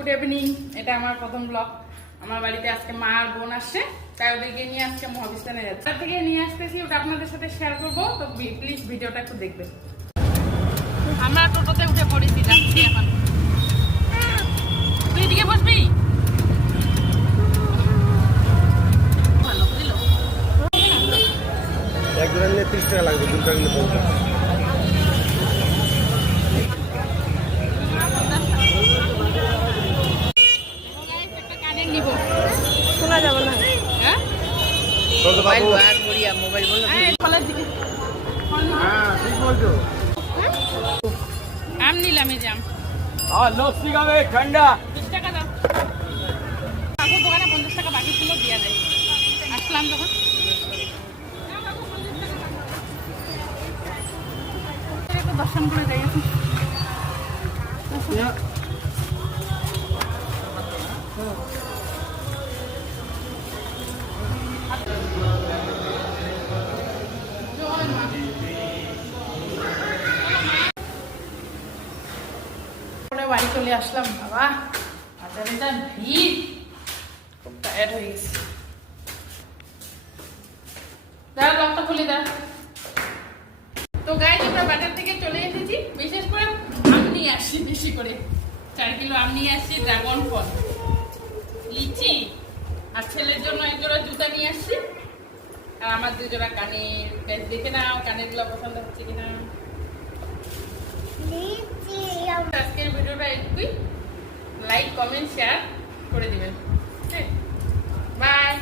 Good evening. এটা আমার প্রথম ব্লগ। আমার বাড়িতে আজকে মা আর বোন আসছে, তাই ওদেরকে নিয়ে আজকে মহাবিস্তানে যাচ্ছে। তার থেকে নিয়ে আসতেছি, ওটা আপনাদের সাথে শেয়ার করবো, তো প্লিজ ভিডিওটা একটু দেখবেন। আমরা টোটোতে উঠে পড়েছি, যাচ্ছি এখন। তুই এদিকে বসবি? ভালো বুঝলো। একজনের নিয়ে 30 টাকা লাগবে, দুটো নিলে 50। শোনা যাবে না। হ্যাঁ আম নিলাম, এই যে আম। ঠান্ডা 20 টাকা দাও। কাকুর দোকানে 50 টাকা বাকি ছিল, দিয়া দেয়। আসলাম যখন একটু দর্শন করে যাই। বাড়ি চলে আসলাম। বাবা বাজারে যা ভিড়, খুব টায়ার্ড হয়ে গেছি। দাঁড়া, লকটা খুলে দাও। তো গাইস, আমরা বাজার থেকে চলে এসেছি। বিশেষ করে আম নিয়ে আসছি, বেশি করে 4 কিলো আম নিয়ে আসছি, ড্রাগন ফল, লিচি, আর ছেলের জন্য 1 জোড়া জুতা নিয়ে আসছি, আর আমার 2 জোড়া কানের। বেশ দেখে নাও কানের গুলো পছন্দ হচ্ছে কিনা। আজকের ভিডিওটা একটুই লাইক, কমেন্ট, শেয়ার করে দিবেন। বাই।